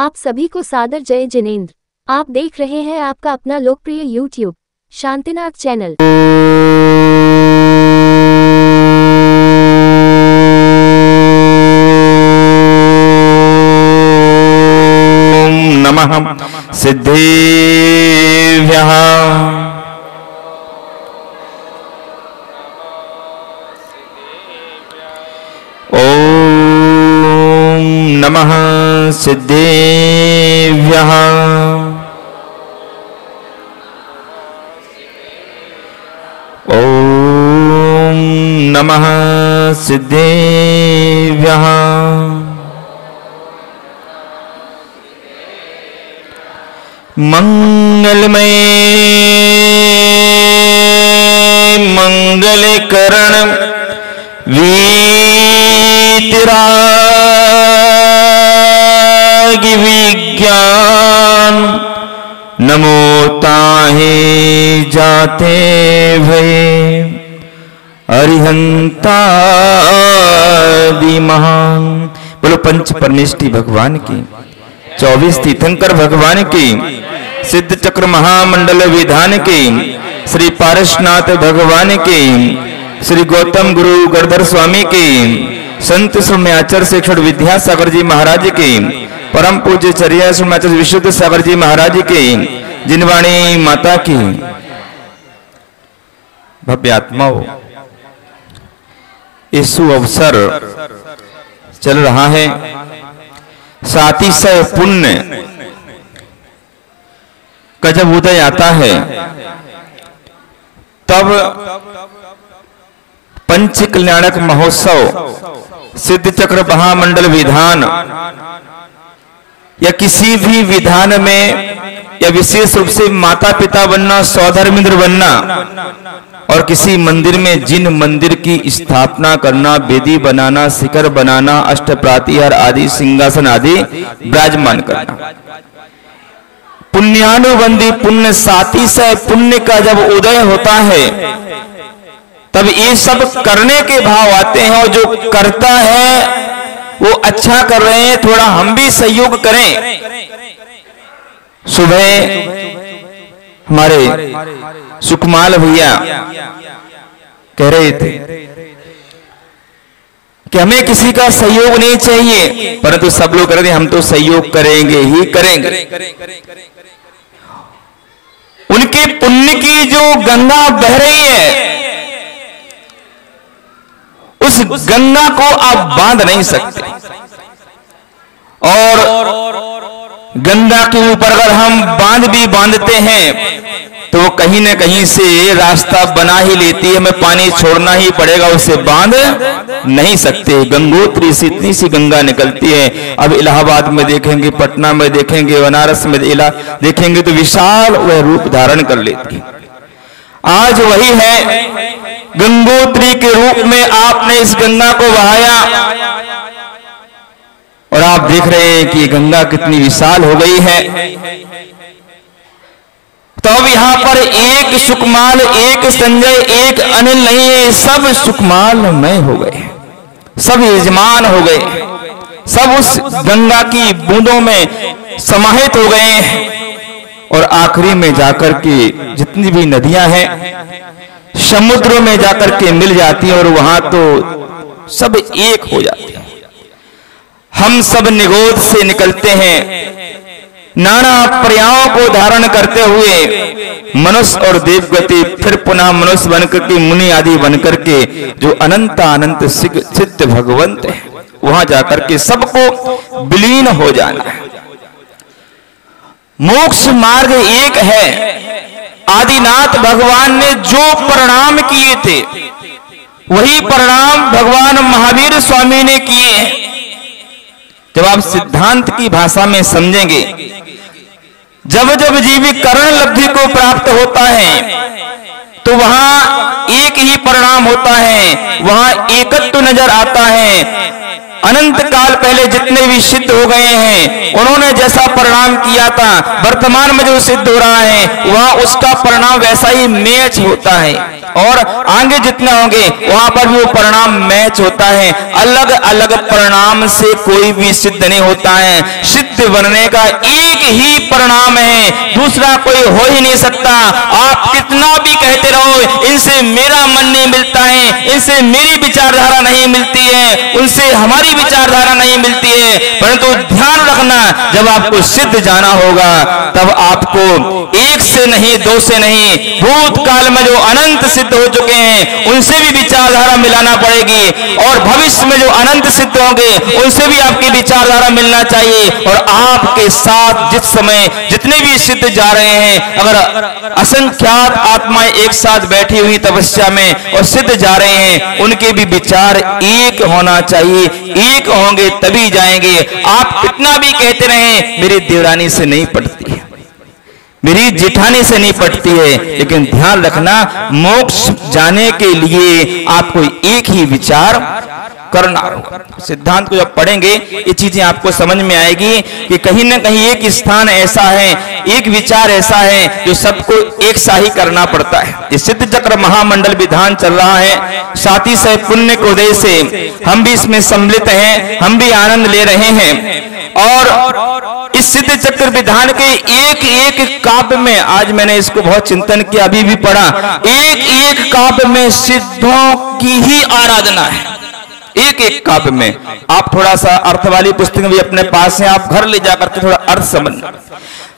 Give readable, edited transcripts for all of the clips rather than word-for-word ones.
आप सभी को सादर जय जिनेंद्र। आप देख रहे हैं आपका अपना लोकप्रिय YouTube शांतिनाथ चैनल। ओम नमः सिद्धेभ्यः। ओम नमः सिद्धेभ्यः। ओम नमः सिद्धेभ्यः। मंगलमय मंगलकरण वीतराग विज्ञान नमो ताहे जाते भय अरिहंतादि महान। बोलो पंच परमेष्टि भगवान की, 24 तीर्थंकर भगवान की, सिद्ध चक्र महामंडल विधान की, श्री पारसनाथ भगवान की, श्री गौतम गुरु गणधर स्वामी की, संत सौम्याचार्य शिक्षण विद्यासागर जी महाराज की, परम पूज्य चर्या सौम्याचार्य विशुद्ध सागर जी महाराज की, जिनवाणी माता की। भव्य आत्माओं, इस अवसर चल रहा है साथी से पुण्य का जब उदय आता है तब पंच कल्याणक महोत्सव, सिद्ध चक्र महामंडल विधान या किसी भी विधान में या विशेष रूप से माता पिता बनना, सौधर्मिंद्र बनना और किसी मंदिर में जिन मंदिर की स्थापना करना, वेदी बनाना, शिखर बनाना, अष्टप्रातिहार आदि सिंहासन आदि विराजमान करना, पुण्यानुबंधी पुण्य साथी से पुण्य का जब उदय होता है तब ये सब करने के भाव आते हैं। और जो करता है वो अच्छा कर रहे हैं, थोड़ा हम भी सहयोग करें। सुबह हमारे सुकमाल भैया कह रहे थे कि हमें किसी का सहयोग नहीं चाहिए, परंतु सब लोग कह रहे थे हम तो सहयोग करेंगे ही करेंगे। उनके पुण्य की जो गंगा बह रही है उस गंगा को आप बांध नहीं सकते, और गंगा के ऊपर अगर हम बांध भी बांधते हैं तो वो कहीं न कहीं से रास्ता बना ही लेती है, हमें पानी छोड़ना ही पड़ेगा, उसे बांध नहीं सकते। गंगोत्री से इतनी सी गंगा निकलती है। अब इलाहाबाद में देखेंगे, पटना में देखेंगे, बनारस में देखेंगे तो विशाल वह रूप धारण कर लेती है। आज वही है, गंगोत्री के रूप में आपने इस गंगा को बहाया और आप देख रहे हैं कि गंगा कितनी विशाल हो गई है। तो अब यहां पर एक सुकमाल, एक संजय, एक अनिल नहीं है, सब सुकमालमय हो गए, सब यजमान हो गए, सब उस गंगा की बूंदों में समाहित हो गए हैं। और आखिरी में जाकर के जितनी भी नदियां हैं समुद्रों में जाकर के मिल जाती हैं और वहां तो सब एक हो जाते हैं। हम सब निगोद से निकलते हैं, नाना पर्यायों को धारण करते हुए मनुष्य और देवगति, फिर पुनः मनुष्य बनकर के मुनि आदि बनकर के जो अनंत अनंत सिद्ध भगवंत है वहां जाकर के सबको विलीन हो जाना है। मोक्ष मार्ग एक है। आदिनाथ भगवान ने जो प्रणाम किए थे वही प्रणाम भगवान महावीर स्वामी ने किए हैं। जब आप सिद्धांत की भाषा में समझेंगे, जब जब जीवी करण लब्धि को प्राप्त होता है तो वहां एक ही परिणाम होता है, वहां एकत्व नजर आता है। अनंत काल पहले जितने भी सिद्ध हो गए हैं उन्होंने जैसा परिणाम किया था, वर्तमान में जो सिद्ध हो रहा है वहां उसका परिणाम वैसा ही मैच होता है, और आगे जितने होंगे वहां पर भी वो परिणाम मैच होता है। अलग अलग परिणाम से कोई भी सिद्ध नहीं होता है। सिद्ध बनने का एक ही परिणाम है, दूसरा कोई हो ही नहीं सकता। आप कितना भी कहते रहो इनसे मेरा मन नहीं मिलता है, इनसे मेरी विचारधारा नहीं मिलती है, उनसे हमारी विचारधारा नहीं मिलती है, परंतु ध्यान रखना जब आपको सिद्ध जाना होगा तब आपको एक से नहीं, दो से नहीं, भूतकाल में जो अनंत सिद्ध हो चुके हैं उनसे भी विचारधारा मिलाना पड़ेगी, और भविष्य में जो अनंत सिद्ध होंगे उनसे भी आपकी विचारधारा मिलना चाहिए। और आपके साथ जिस समय जितने भी सिद्ध जा रहे हैं, अगर असंख्यात आत्माएं एक साथ बैठी हुई तपस्या में और सिद्ध जा रहे हैं, उनके भी विचार एक होना चाहिए, एक होंगे तभी जाएंगे। आप कितना भी कहते रहें मेरी देवरानी से नहीं पड़ती है, मेरी जेठानी से नहीं पटती है, लेकिन ध्यान रखना मोक्ष जाने के लिए आपको एक ही विचार करना होगा। सिद्धांत को जब पढ़ेंगे ये चीजें आपको समझ में आएगी कि कहीं ना कहीं एक स्थान ऐसा है, एक विचार ऐसा है जो सबको एक सा ही करना पड़ता है। ये सिद्ध चक्र महामंडल विधान चल रहा है, साथ ही साथ पुण्य के उदय से हम भी इसमें सम्मिलित हैं, हम भी आनंद ले रहे हैं। और इस सिद्ध चक्र विधान के एक एक काव्य में, आज मैंने इसको बहुत चिंतन किया, अभी भी पढ़ा, एक एक काव्य में सिद्धों की ही आराधना है। एक एक काव्य में आप थोड़ा सा अर्थ वाली पुस्तक भी अपने पास है, आप घर ले जाकर के थोड़ा अर्थ समझना।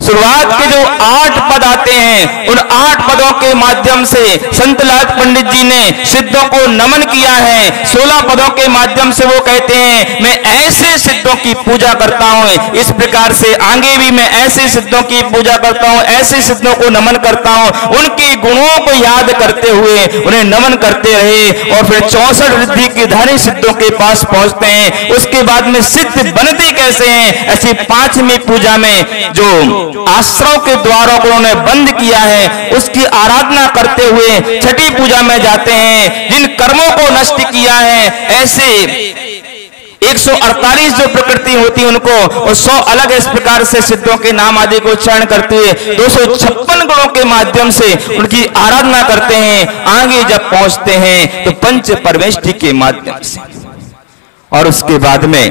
शुरुआत के जो 8 पद आते हैं उन 8 पदों के माध्यम से संत लाल पंडित जी ने सिद्धों को नमन किया है। 16 पदों के माध्यम से वो कहते हैं मैं ऐसे सिद्धों की पूजा करता हूँ, इस प्रकार से आगे भी मैं ऐसे सिद्धों की पूजा करता हूँ, ऐसे सिद्धों को नमन करता हूँ। उनके गुणों को याद करते हुए उन्हें नमन करते रहे और फिर 64 रिद्धि के धारी सिद्धों के पास पहुंचते हैं। उसके बाद में सिद्ध बनते कैसे हैं, ऐसी 5वीं पूजा में जो आश्रम के द्वारों को उन्होंने बंद किया है उसकी आराधना करते हुए छठी पूजा में जाते हैं। जिन कर्मों को नष्ट किया है, ऐसे 148 जो प्रकृति होती है उनको, और 100 अलग इस प्रकार से सिद्धों के नाम आदि को उच्चारण करते हुए 256 गुणों के माध्यम से उनकी आराधना करते हैं। आगे जब पहुंचते हैं तो पंच परमेष्टि के माध्यम से, और उसके बाद में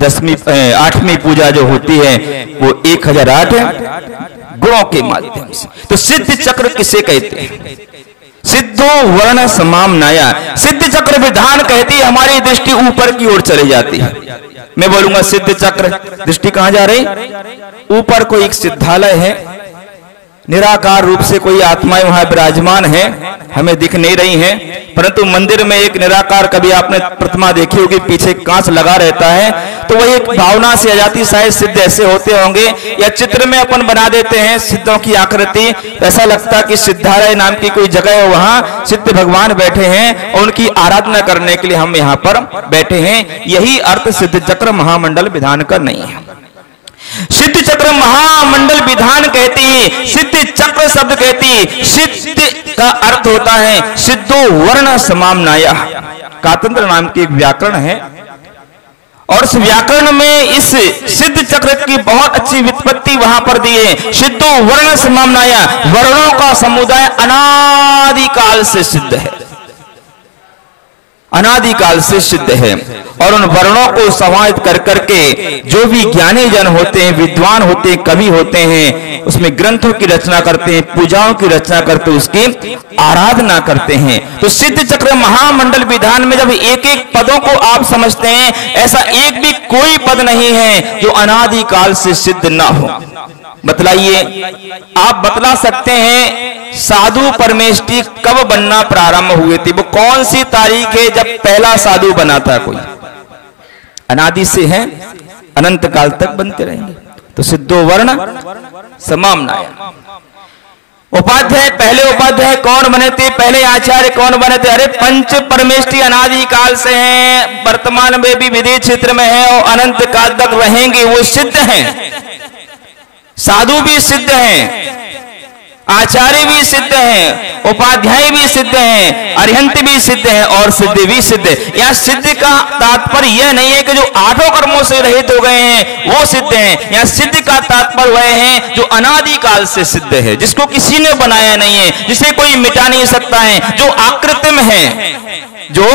8वीं पूजा जो होती है वो 1008 गुणों के माध्यम से। तो सिद्ध चक्र किसे कहते हैं? सिद्धो वर्ण समामनाया। सिद्ध चक्र विधान कहती है हमारी दृष्टि ऊपर की ओर चली जाती है। मैं बोलूंगा सिद्ध चक्र दृष्टि कहां जा रही? ऊपर कोई एक सिद्धालय है, निराकार रूप से कोई आत्माएं वहां विराजमान है, हमें दिख नहीं रही हैं, परंतु मंदिर में एक निराकार, कभी आपने प्रतिमा देखी होगी पीछे कांच लगा रहता है, तो वही एक भावना से आ जाती, शायद सिद्ध ऐसे होते होंगे, या चित्र में अपन बना देते हैं सिद्धों की आकृति, तो ऐसा लगता कि सिद्धालय नाम की कोई जगह है, वहां सिद्ध भगवान बैठे हैं और उनकी आराधना करने के लिए हम यहाँ पर बैठे हैं। यही अर्थ सिद्ध चक्र महामंडल विधान का नहीं है। सिद्ध चक्र महामंडल विधान कहती है, सिद्ध चक्र शब्द कहती, सिद्ध का अर्थ होता है सिद्धो वर्ण समामनाया। कातंत्र नाम की एक व्याकरण है, और इस व्याकरण में इस सिद्ध चक्र की बहुत अच्छी व्युत्पत्ति वहां पर दी है। सिद्धो वर्ण समामनाया, वर्णों का समुदाय अनादिकाल से सिद्ध है, अनादिकाल से सिद्ध है, और उन वर्णों को समाहित कर करके जो भी ज्ञानी जन होते हैं, विद्वान होते हैं, कवि होते हैं, उसमें ग्रंथों की रचना करते हैं, पूजाओं की रचना करते हैं, उसकी आराधना करते हैं। तो सिद्ध चक्र महामंडल विधान में जब एक एक पदों को आप समझते हैं, ऐसा एक भी कोई पद नहीं है जो अनादिकाल से सिद्ध ना हो। बतलाइए, आप बतला सकते हैं साधु परमेष्टि कब बनना प्रारंभ हुए थे? वो कौन सी तारीख है जब पहला साधु बना था कोई? अनादि से है, अनंत काल तक बनते रहेंगे। तो सिद्धो वर्ण समामनाया। उपाध्याय, पहले उपाध्याय कौन बने थे? पहले आचार्य कौन बने थे? अरे पंच परमेष्टि अनादि काल से हैं, वर्तमान में भी विधि क्षेत्र में है और अनंत काल तक रहेंगे, वो सिद्ध हैं। साधु भी सिद्ध हैं, आचार्य भी सिद्ध हैं, उपाध्याय भी सिद्ध हैं, अरिहंत भी सिद्ध हैं और सिद्ध भी सिद्ध। यहाँ सिद्ध का तात्पर्य यह नहीं है कि जो 8 कर्मों से रहित हो गए हैं वो सिद्ध हैं। यहाँ सिद्ध का तात्पर्य वह है जो अनादि काल से सिद्ध है, जिसको किसी ने बनाया नहीं है, जिसे कोई मिटा नहीं सकता है, जो आकृतिम है, जो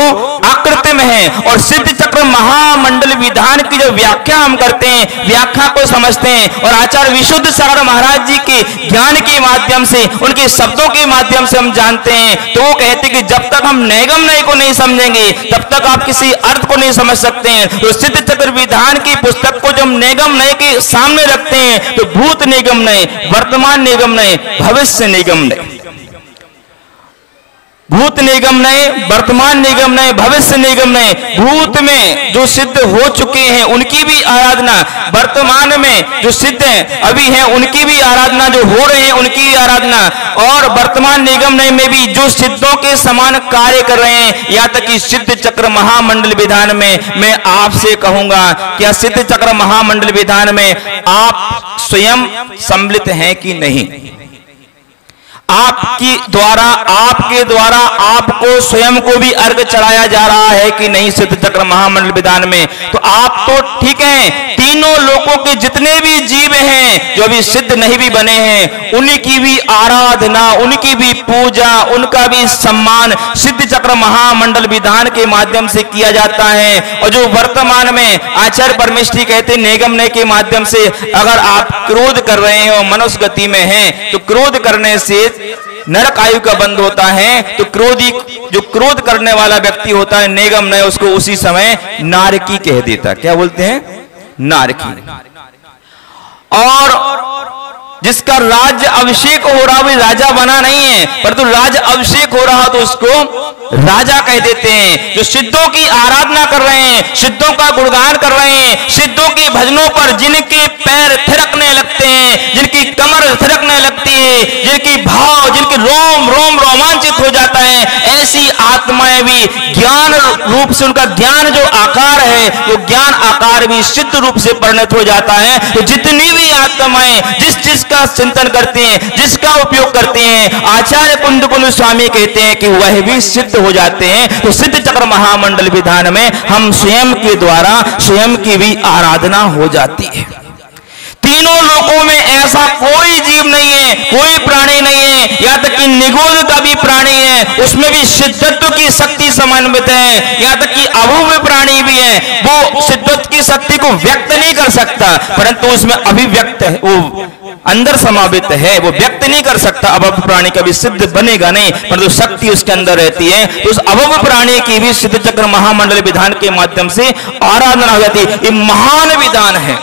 आकृतिम है। और सिद्ध चक्र महामंडल विधान की जो व्याख्या हम करते हैं, व्याख्या को समझते हैं और आचार्य विशुद्ध सागर महाराज जी के ज्ञान के माध्यम से, उनके शब्दों के माध्यम से हम जानते हैं। तो वो कहते कि जब तक हम नैगम नय को नहीं समझेंगे तब तक आप किसी अर्थ को नहीं समझ सकते हैं। तो सिद्ध चक्र विधान की पुस्तक को जब नैगम नय के सामने रखते हैं तो भूत निगम नय, वर्तमान निगम नय, भविष्य निगम नय, भूत निगम नय, वर्तमान निगम नय, भविष्य निगम नय। भूत में जो सिद्ध हो चुके हैं उनकी भी आराधना, वर्तमान में जो सिद्ध हैं अभी हैं उनकी भी आराधना, जो हो रहे हैं उनकी भी आराधना, और वर्तमान निगम नय में भी जो सिद्धों के समान कार्य कर रहे हैं। यहाँ तक कि सिद्ध चक्र महामंडल विधान में मैं आपसे कहूंगा, क्या सिद्ध चक्र महामंडल विधान में आप स्वयं सम्मिलित हैं कि नहीं? आपके द्वारा आपको स्वयं को भी अर्घ चढ़ाया जा रहा है कि नहीं सिद्ध चक्र महामंडल विधान में? तो आप तो ठीक हैं, तीनों लोकों के जितने भी जीव हैं जो अभी सिद्ध नहीं भी बने हैं उनकी भी आराधना, उनकी भी पूजा, उनका भी सम्मान सिद्ध चक्र महामंडल विधान के माध्यम से किया जाता है। और जो वर्तमान में आचार्य परमेष्ठी कहते निगम नय के माध्यम से अगर आप क्रोध कर रहे हो, मनुष्य गति में हैं, तो क्रोध करने से नरक आयु का बंद होता है। तो क्रोधी, जो क्रोध करने वाला व्यक्ति होता है निगम नय, उसको उसी समय नारकी कह देता। क्या बोलते हैं? नारकी। और जिसका राज्य अभिषेक हो रहा, वो राजा बना नहीं है, परंतु राज अभिषेक हो रहा तो उसको राजा कह देते हैं। जो सिद्धों की आराधना कर रहे हैं, सिद्धों का गुणगान कर रहे हैं, सिद्धों के भजनों पर जिनके पैर थिरकने लगते हैं, जिनकी कमर थिरकने लगती है, जिनकी भाव, जिनके रोम रोम रोमांचित हो जाता है, ऐसी आत्माएं भी ज्ञान रूप से, उनका ज्ञान जो आकार है वो ज्ञान आकार भी सिद्ध रूप से परिणत हो जाता है। तो जितनी भी आत्माएं जिस जिसका चिंतन करते हैं, जिसका उपयोग करते हैं, आचार्य कुंद कुंद स्वामी कहते हैं कि वह भी सिद्ध हो जाते हैं। तो सिद्ध चक्र महामंडल विधान में हम स्वयं के द्वारा स्वयं की भी आराधना हो जाती है। तीनों लोकों में ऐसा कोई जीव नहीं है, कोई प्राणी नहीं है, यहाँ तक कि निगोद का भी प्राणी है, उसमें भी सिद्धत्व की शक्ति समन्वित है। यहाँ तक कि अभुव प्राणी भी है, वो सिद्धत्व की शक्ति को व्यक्त नहीं कर सकता, परंतु उसमें अभिव्यक्त है, वो अंदर समावित है, वो व्यक्त नहीं कर सकता। अभव प्राणी कभी सिद्ध बनेगा नहीं, परंतु शक्ति उसके अंदर रहती है। तो उस अभव प्राणी की भी सिद्ध चक्र महामंडल विधान के माध्यम से आराधना हो जाती है। ये महान विधान है।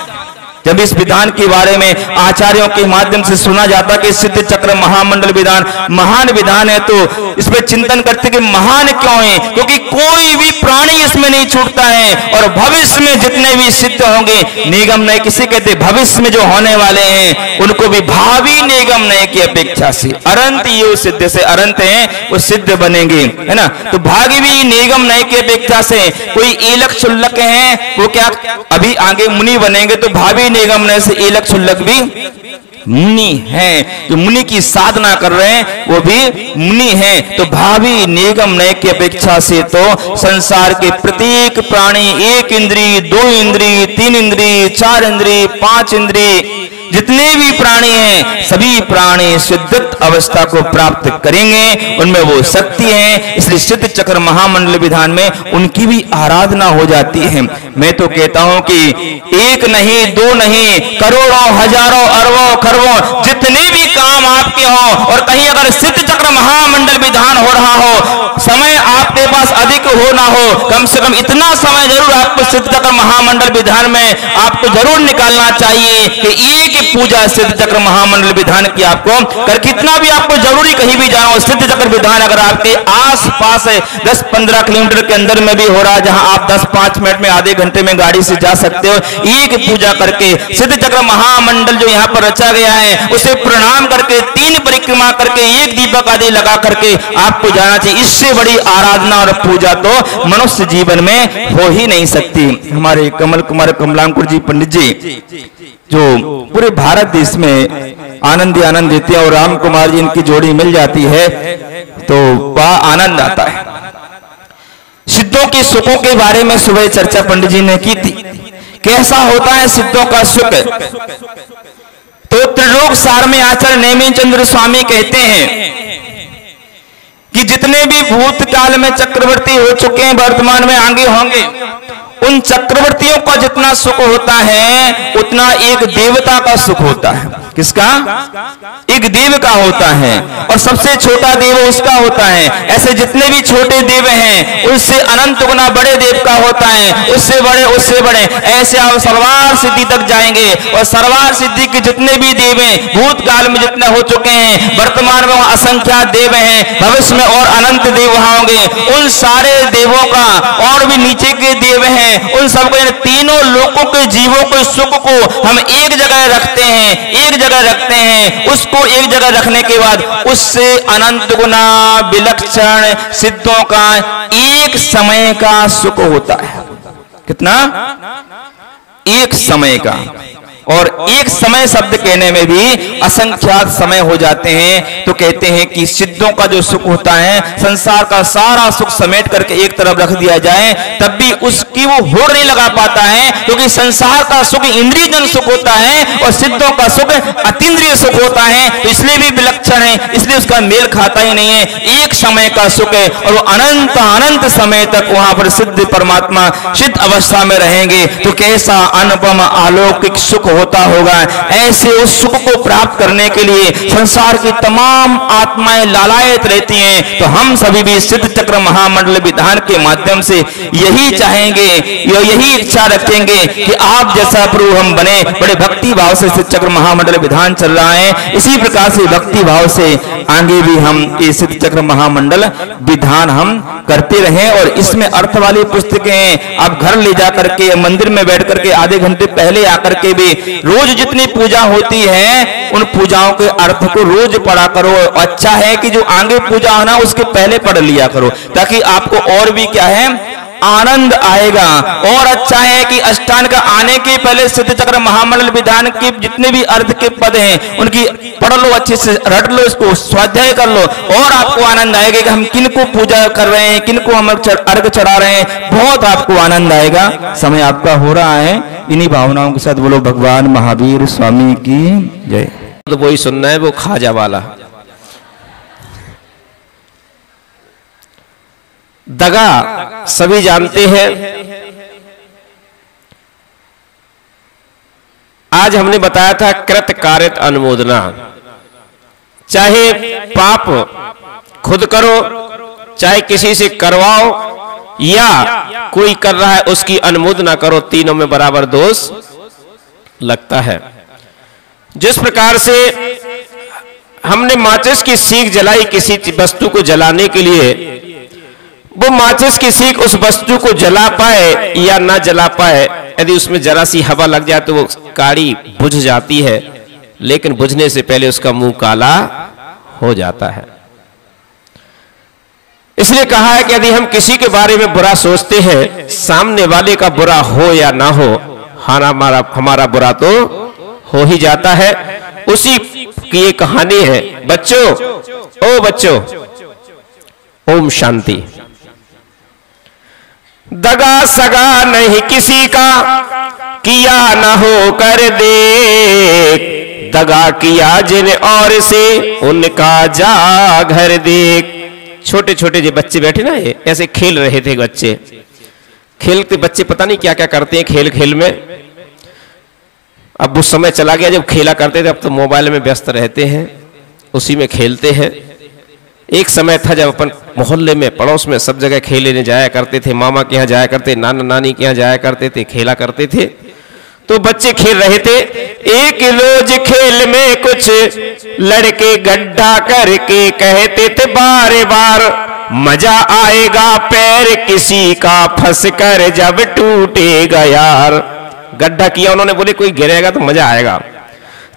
जब इस विधान के बारे में आचार्यों के माध्यम से सुना जाता कि सिद्ध चक्र महामंडल विधान महान विधान है, तो इस पर चिंतन करते कि महान क्यों है? क्योंकि कोई भी प्राणी इसमें नहीं छूटता है। और भविष्य में जितने भी सिद्ध होंगे, निगम नय किसे कहते? भविष्य में जो होने वाले हैं उनको भी भावी निगम नय की अपेक्षा से अनंत यो सिद्ध से अनंत हैं, वो सिद्ध बनेंगे, है ना। तो भावी भी निगम नय की अपेक्षा से कोई एलक शुल्लक हैं, वो क्या अभी आगे मुनि बनेंगे, तो भावी निगम नय से एलक शुल्लक भी मुनि हैं। जो मुनि की साधना कर रहे हैं वो भी मुनि हैं। तो भावी निगम नय की अपेक्षा से तो संसार के प्रत्येक प्राणी 1 इंद्री, 2 इंद्री, 3 इंद्री, 4 इंद्री, 5 इंद्री, जितने भी प्राणी हैं सभी प्राणी सिद्धत्व अवस्था को प्राप्त करेंगे, उनमें वो शक्ति है। इसलिए सिद्ध चक्र महामंडल विधान में उनकी भी आराधना हो जाती है। मैं तो कहता हूं कि 1 नहीं, 2 नहीं, करोड़ों, हजारों, अरबों, खरबों जितने भी काम आपके हो, और कहीं अगर सिद्ध चक्र महामंडल विधान हो रहा हो, समय आपके पास अधिक हो ना हो, कम से कम इतना समय जरूर आपको सिद्ध चक्र महामंडल विधान में आपको जरूर निकालना चाहिए कि एक पूजा सिद्ध चक्र महामंडल विधान की आपको कर, कितना भी आपको जरूरी कहीं भी जाना हो, सिद्ध चक्र विधान अगर आपके आस पास है 10-15 किलोमीटर के अंदर में भी हो रहा है, जहां आप 10-5 मिनट में, आधे घंटे में गाड़ी से जा सकते हो, एक पूजा करके सिद्ध चक्र महामंडल जो यहाँ पर रचा गया है उसे प्रणाम करके 3 परिक्रमा करके 1 दीपक आदि लगा करके आपको जाना चाहिए। इससे बड़ी आराधना और पूजा तो मनुष्य जीवन में हो ही नहीं सकती। हमारे कमल कुमार कमलांकुर जी पंडित जी जो पूरे भारत देश में आनंद ही आनंद देते हैं, और राम कुमार जी इनकी जोड़ी मिल जाती है तो वह आनंद आता है। सिद्धों के सुखों के बारे में सुबह चर्चा पंडित जी ने की थी, कैसा होता है सिद्धों का सुख। तो त्रिलोक सार में आचार्य नेमिचंद्र चंद्र स्वामी कहते हैं कि जितने भी भूतकाल में चक्रवर्ती हो चुके हैं, वर्तमान में आगे होंगे, उन चक्रवर्तियों का जितना सुख होता है उतना एक देवता का सुख होता है। किसका? एक देव का होता है, और सबसे छोटा देव उसका होता है। ऐसे जितने भी छोटे देव हैं उससे अनंत गुना बड़े देव का होता है, उससे बड़े। ऐसे आप सर्वार सिद्धि तक जाएंगे, और सर्वार सिद्धि के जितने भी देव हैं भूतकाल में जितने हो चुके हैं, वर्तमान में असंख्यात देव हैं, भविष्य में और अनंत देव वहां होंगे, उन सारे देवों का और भी नीचे के देव हैं, उन सबको, तीनों लोकों के जीवों के सुख को हम एक जगह रखते हैं, उसको एक जगह रखने के बाद उससे अनंत गुना विलक्षण सिद्धों का एक समय का सुख होता है। कितना? एक समय का। और एक समय शब्द कहने में भी असंख्यात समय हो जाते हैं। तो कहते हैं कि सिद्धों का जो सुख होता है, संसार का सारा सुख समेट करके एक तरफ रख दिया जाए तब भी उसकी वो होड़ नहीं लगा पाता है, क्योंकि संसार का सुख इंद्रिय जन सुख होता है और सिद्धों का सुख अतीन्द्रिय सुख होता है। तो इसलिए भी विलक्षण है, इसलिए उसका मेल खाता ही नहीं है। एक समय का सुख है और वो अनंत अनंत समय तक वहां पर सिद्ध परमात्मा सिद्ध अवस्था में रहेंगे। तो कैसा अनुपम अलौकिक सुख होता होगा। ऐसे उस सुख को प्राप्त करने के लिए संसार की तमाम आत्माएं लालायित रहती हैं। तो हम सभी भी सिद्ध चक्र महामंडल विधान के माध्यम से यही चाहेंगे, यही इच्छा रखेंगे कि आप जैसा प्रभु हम बने। बड़े भक्ति भाव से सिद्ध चक्र महामंडल विधान चल रहा है, इसी प्रकार से भक्ति भाव से आगे भी हम ये सिद्ध चक्र महामंडल विधान हम करते रहें। और इसमें अर्थ वाली पुस्तकें आप घर ले जा करके, मंदिर में बैठ करके आधे घंटे पहले आकर के भी रोज जितनी पूजा होती है उन पूजाओं के अर्थ को रोज पढ़ा करो। अच्छा है कि जो आगे पूजा होना उसके पहले पढ़ लिया करो, ताकि आपको और भी क्या है आनंद आएगा। और अच्छा है कि अष्टांग का आने के पहले सिद्ध चक्र महामंडल विधान के जितने भी अर्थ के पद हैं उनकी पढ़ लो, अच्छे से रट लो, इसको स्वाध्याय कर लो, और आपको आनंद आएगा कि हम किनको पूजा कर रहे हैं, किनको हम अर्घ चढ़ा रहे हैं, बहुत आपको आनंद आएगा। समय आपका हो रहा है, इन्हीं भावनाओं के साथ बोलो भगवान महावीर स्वामी की जय। तो वही सुनना है, वो खाजा वाला। दगा सभी जानते हैं। आज हमने बताया था कृत कारित अनुमोदना। चाहे पाप खुद करो, चाहे किसी से करवाओ, या कोई कर रहा है उसकी अनुमोदना करो, तीनों में बराबर दोष लगता है। जिस प्रकार से हमने माचिस की सीख जलाई किसी वस्तु को जलाने के लिए, वो माचिस की सीख उस वस्तु को जला पाए या ना जला पाए, यदि उसमें जरा सी हवा लग जाए तो वो काड़ी बुझ जाती है, लेकिन बुझने से पहले उसका मुंह काला हो जाता है। इसलिए कहा है कि यदि हम किसी के बारे में बुरा सोचते हैं, सामने वाले का बुरा हो या ना हो, हमारा बुरा तो हो ही जाता है। उसी की ये कहानी है। बच्चों, ओ बच्चों, ओम शांति। दगा सगा नहीं किसी का, किया ना हो कर देख, दगा किया जिन और से उनका जा घर देख। छोटे छोटे जो बच्चे बैठे ना, ये ऐसे खेल रहे थे बच्चे। खेलते बच्चे पता नहीं क्या क्या करते हैं खेल खेल में। अब वो समय चला गया जब खेला करते थे, अब तो मोबाइल में व्यस्त रहते हैं, उसी में खेलते हैं। एक समय था जब अपन मोहल्ले में, पड़ोस में सब जगह खेलने जाया करते थे, मामा के यहाँ जाया करते, नाना नानी के यहाँ जाया करते थे, खेला करते थे। तो बच्चे खेल रहे थे। एक रोज खेल में कुछ लड़के गड्ढा करके कहते थे बार बार, मजा आएगा पैर किसी का फंस कर जब टूटेगा यार। गड्ढा किया उन्होंने, बोले कोई गिरेगा तो मजा आएगा।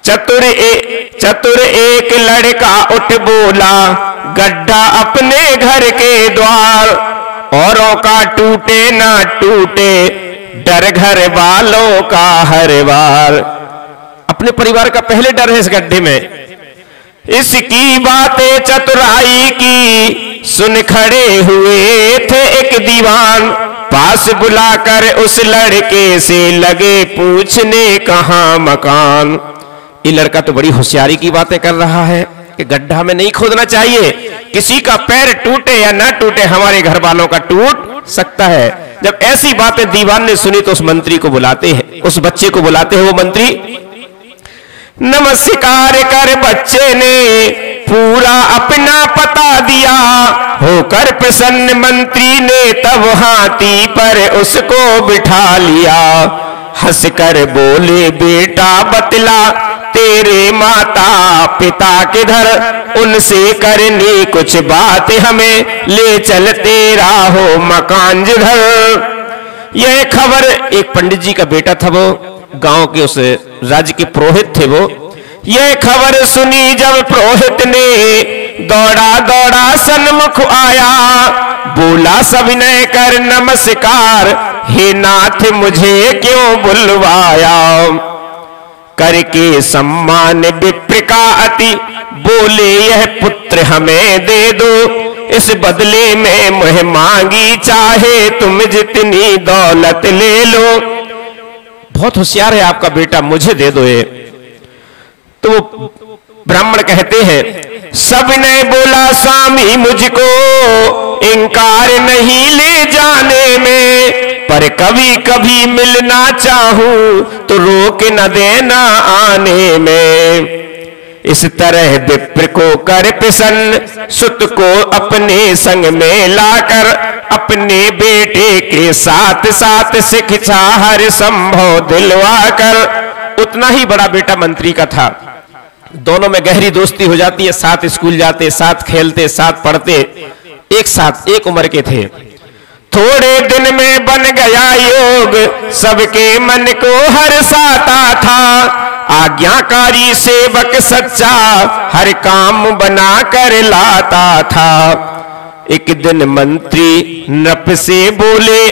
चतुर एक लड़का उठ बोला, गड्ढा अपने घर के द्वार, औरों का टूटे ना टूटे, डर घर वालों का हर बार। अपने परिवार का पहले डर है इस गड्ढे में। इसकी बातें चतुराई की सुन खड़े हुए थे एक दीवान, पास बुलाकर उस लड़के से लगे पूछने कहां मकान। ये लड़का तो बड़ी होशियारी की बातें कर रहा है कि गड्ढा में नहीं खोदना चाहिए, किसी का पैर टूटे या ना टूटे, हमारे घर वालों का टूट सकता है। जब ऐसी बातें दीवान ने सुनी तो उस मंत्री को बुलाते हैं, उस बच्चे को बुलाते हैं। वो मंत्री नमस्कार कर बच्चे ने पूरा अपना पता दिया, होकर प्रसन्न मंत्री ने तब हाथी पर उसको बिठा लिया। हंसकर बोले बेटा बतला तेरे माता पिता किधर, उनसे करनी कुछ बात हमें ले चल तेरा हो मकान जिधर। यह खबर एक पंडित जी का बेटा था, वो गांव के उस राज्य के पुरोहित थे वो। यह खबर सुनी जब पुरोहित ने दौड़ा दौड़ा सन्मुख आया, बोला सविनय कर नमस्कार, हे नाथ मुझे क्यों बुलवाया। करके सम्मान विप्र का अति, बोले यह पुत्र हमें दे दो, इस बदले में मुझे मांगी चाहे तुम जितनी दौलत ले लो। बहुत होशियार है आपका बेटा, मुझे दे दो ये। तो ब्राह्मण कहते हैं सबने बोला स्वामी मुझको इंकार नहीं ले जाने में, पर कभी कभी मिलना चाहूं तो रोक न देना आने में। इस तरह विप्र को कर प्रसन्न, सुत को अपने संग में लाकर, अपने बेटे के साथ साथ शिक्षा हर संभव दिलवा कर। उतना ही बड़ा बेटा मंत्री का था, दोनों में गहरी दोस्ती हो जाती है, साथ स्कूल जाते, साथ खेलते, साथ पढ़ते, एक साथ एक उम्र के थे। थोड़े दिन में बन गया योग, सबके मन को हर्षाता था, आज्ञाकारी सेवक सच्चा हर काम बना कर लाता था। एक दिन मंत्री नृप से बोले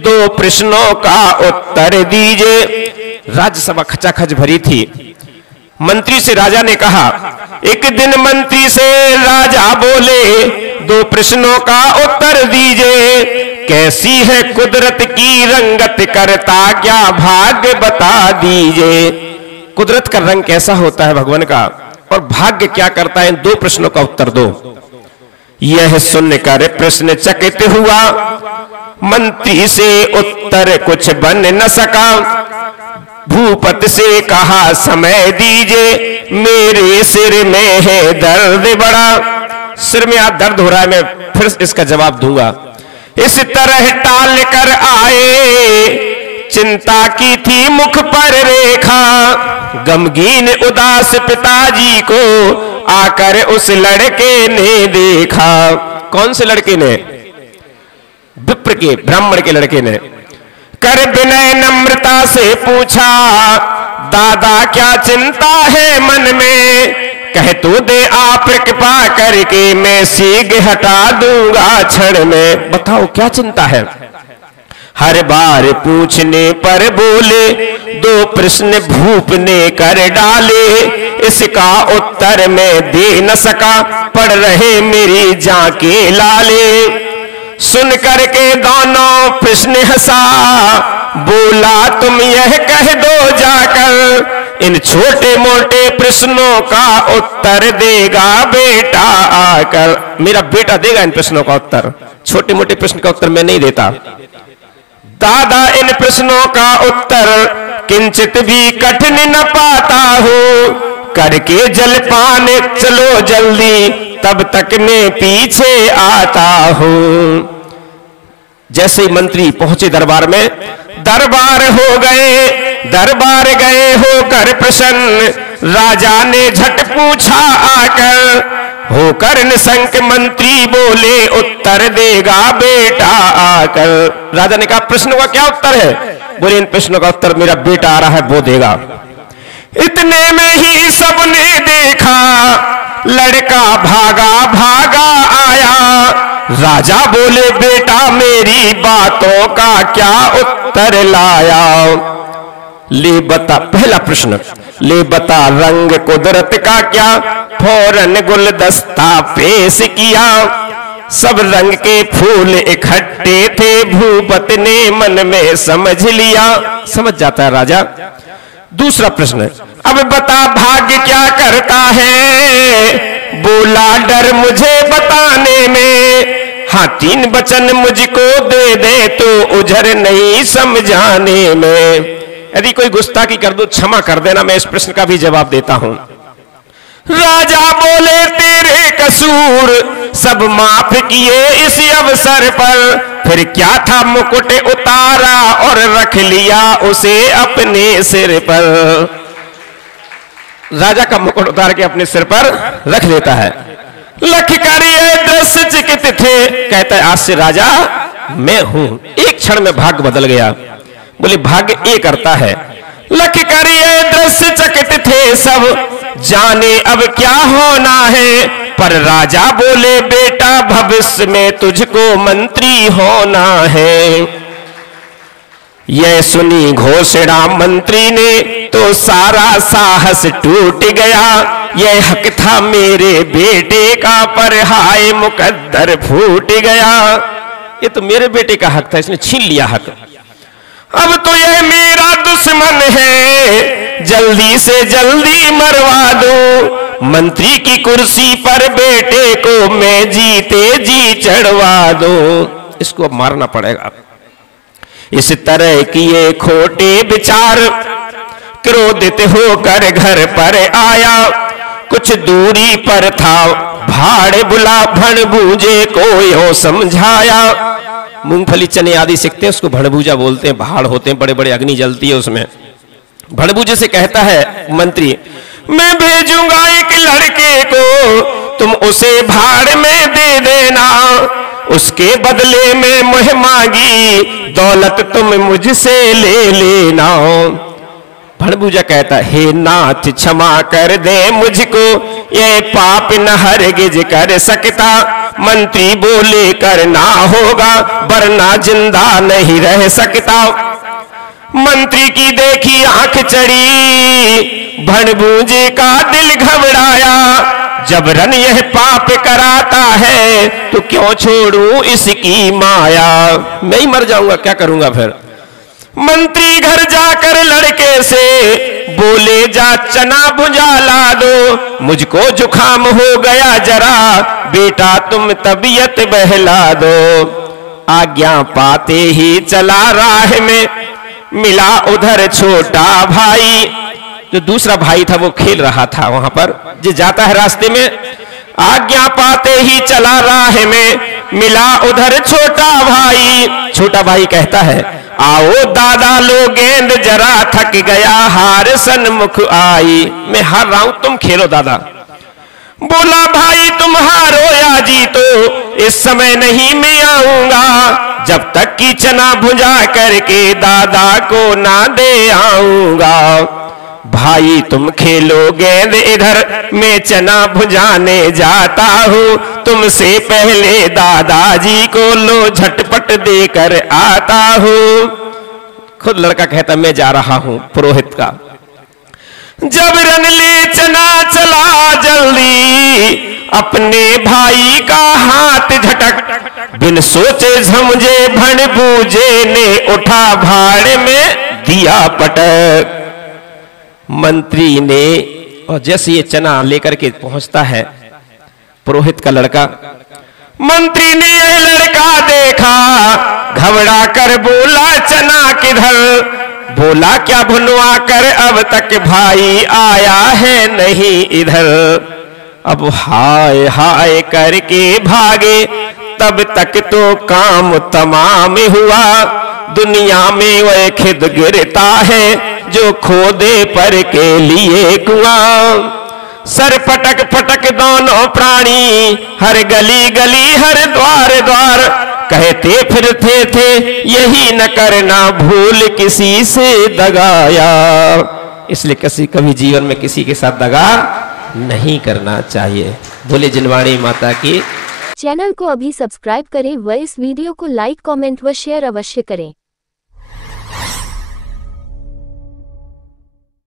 दो प्रश्नों का उत्तर दीजिए। राज्यसभा खचाखच भरी थी। मंत्री से राजा ने कहा, एक दिन मंत्री से राजा बोले दो प्रश्नों का उत्तर दीजिए, कैसी है कुदरत की रंगत करता क्या भाग्य बता दीजिए। कुदरत का रंग कैसा होता है भगवान का, और भाग्य क्या करता है, इन दो प्रश्नों का उत्तर दो। यह सुनकर प्रश्न चकित हुआ, मंत्री से उत्तर कुछ बन न सका। भूपति से कहा समय दीजिए, मेरे सिर में है दर्द बड़ा। सिर में आज दर्द हो रहा है, मैं फिर इसका जवाब दूंगा। इस तरह टाल कर आए, चिंता की थी मुख पर रेखा, गमगीन उदास पिताजी को आकर उस लड़के ने देखा। कौन से लड़के ने? विप्र के, ब्राह्मण के लड़के ने। कर विनय नम्रता से पूछा, दादा क्या चिंता है मन में, कह तो दे आप कृपा करके मैं शीघ्र हटा दूंगा क्षण में। बताओ क्या चिंता है। हर बार पूछने पर बोले दो प्रश्न भूप ने कर डाले, इसका उत्तर मैं दे न सका, पढ़ रहे मेरी जाके लाले। सुन करके दोनों प्रश्न हंसा, बोला तुम यह कह दो जाकर, इन छोटे मोटे प्रश्नों का उत्तर देगा बेटा आकर। मेरा बेटा देगा इन प्रश्नों का उत्तर, छोटे मोटे प्रश्न का उत्तर मैं नहीं देता। दादा इन प्रश्नों का उत्तर किंचित भी कठिन न पाता हूं, करके जलपान चलो जल्दी, तब तक मैं पीछे आता हूं। जैसे ही मंत्री पहुंचे दरबार में, दरबार गए होकर प्रसन्न, राजा ने झट पूछा आकर, होकर निशंक मंत्री बोले उत्तर देगा बेटा आकर। राजा ने कहा प्रश्न का क्या उत्तर है? बोले इन प्रश्नों का उत्तर मेरा बेटा आ रहा है वो देगा। इतने में ही सबने देखा, लड़का भागा भागा आया। राजा बोले बेटा मेरी बातों का क्या उत्तर लाया। ले बता, पहला प्रश्न, ले बता रंग कुदरत का क्या, फौरन गुलदस्ता पेश किया। सब रंग के फूल इकट्ठे थे, भूपत ने मन में समझ लिया। समझ जाता है राजा। दूसरा प्रश्न, अब बता भाग्य क्या करता है, बोला डर मुझे बताने में। हाँ 3 वचन मुझको दे दे तो उजर नहीं समझाने में। यदि कोई गुस्ताखी कर दो क्षमा कर देना, मैं इस प्रश्न का भी जवाब देता हूं। राजा बोले तेरे कसूर सब माफ किए इस अवसर पर, फिर क्या था मुकुट उतारा और रख लिया उसे अपने सिर पर। राजा का मुकुट उतार के अपने सिर पर रख लेता है। लख कर ये दृश्य चिकित थे, कहता है आज से राजा मैं हूं। एक क्षण में भाग्य बदल गया। बोले भाग्य ये करता है। लख कर ये दृश्य चकित थे सब, जाने अब क्या होना है। पर राजा बोले बेटा भविष्य में तुझको मंत्री होना है। यह सुनी घोषणा मंत्री ने तो सारा साहस टूट गया। यह हक था मेरे बेटे का, पर हाय मुकद्दर फूट गया। ये तो मेरे बेटे का हक था, इसने छीन लिया हक। अब तो यह मेरा दुश्मन है, जल्दी से जल्दी मरवा दो। मंत्री की कुर्सी पर बेटे को मैं जीते जी चढ़वा दो। इसको अब मारना पड़ेगा। इस तरह किए खोटे विचार, क्रोधित होकर घर पर आया। कुछ दूरी पर था भाड़ बुला, भणभूजे को यो समझाया। मूंगफली चने आदि सीखते हैं, उसको भड़भूजा बोलते हैं। भाड़ होते हैं, बड़े बड़े अग्नि जलती है उसमें। भड़भूजे से कहता है मंत्री, मैं भेजूंगा एक लड़के को, तुम उसे भाड़ में दे देना। उसके बदले में मुझे मांगी दौलत तुम मुझसे ले लेना। भड़भूजा कहता हे नाथ क्षमा कर दे मुझको, ये पाप न हरगिज कर सकता। मंत्री बोले करना होगा, वरना जिंदा नहीं रह सकता। मंत्री की देखी आंख चढ़ी, भड़भूजे का दिल घबराया। जबरन यह पाप कराता है, तो क्यों छोड़ूं इसकी माया। मैं ही मर जाऊंगा, क्या करूंगा फिर। मंत्री घर जाकर लड़के से बोले जा चना भुजा ला दो। मुझको जुखाम हो गया जरा, बेटा तुम तबीयत बहला दो। आज्ञा पाते ही चला राह में, मिला उधर छोटा भाई। जो दूसरा भाई था वो खेल रहा था वहां पर, जो जाता है रास्ते में। आज्ञा पाते ही चला राह में, मिला उधर छोटा भाई। छोटा भाई कहता है आओ दादा लो गेंद जरा, थक गया हार सन्मुख आई। मैं हार रहा हूं, तुम खेलो दादा। बोला भाई तुम हारो या जीतो, इस समय नहीं मैं आऊंगा। जब तक कि चना भुजा करके दादा को ना दे आऊंगा। भाई तुम खेलो गेंद इधर, मैं चना भुजाने जाता हूँ। तुमसे पहले दादाजी को लो झटपट देकर आता हूँ। खुद लड़का कहता मैं जा रहा हूँ पुरोहित का। जब रन ले चना चला जल्दी, अपने भाई का हाथ झटक। बिन सोचे समझे भणभूजे ने उठा भाड़ में दिया पटक। मंत्री ने, और जैसे ये चना लेकर के पहुंचता है पुरोहित का लड़का, मंत्री ने यह लड़का देखा, घबरा कर बोला चना किधर। बोला क्या भुनवा कर अब तक भाई आया है नहीं इधर। अब हाय हाय करके भागे, तब तक तो काम तमाम हुआ। दुनिया में वह खुद गिरता है, जो खोदे पर के लिए कुआं। सर पटक पटक दोनों प्राणी, हर गली गली हर द्वार द्वार। कहते फिरते थे यही न करना भूल किसी से दगाया। इसलिए किसी कभी जीवन में किसी के साथ दगा नहीं करना चाहिए। बोले जिनवाणी माता की। चैनल को अभी सब्सक्राइब करें व इस वीडियो को लाइक कमेंट व शेयर अवश्य करें।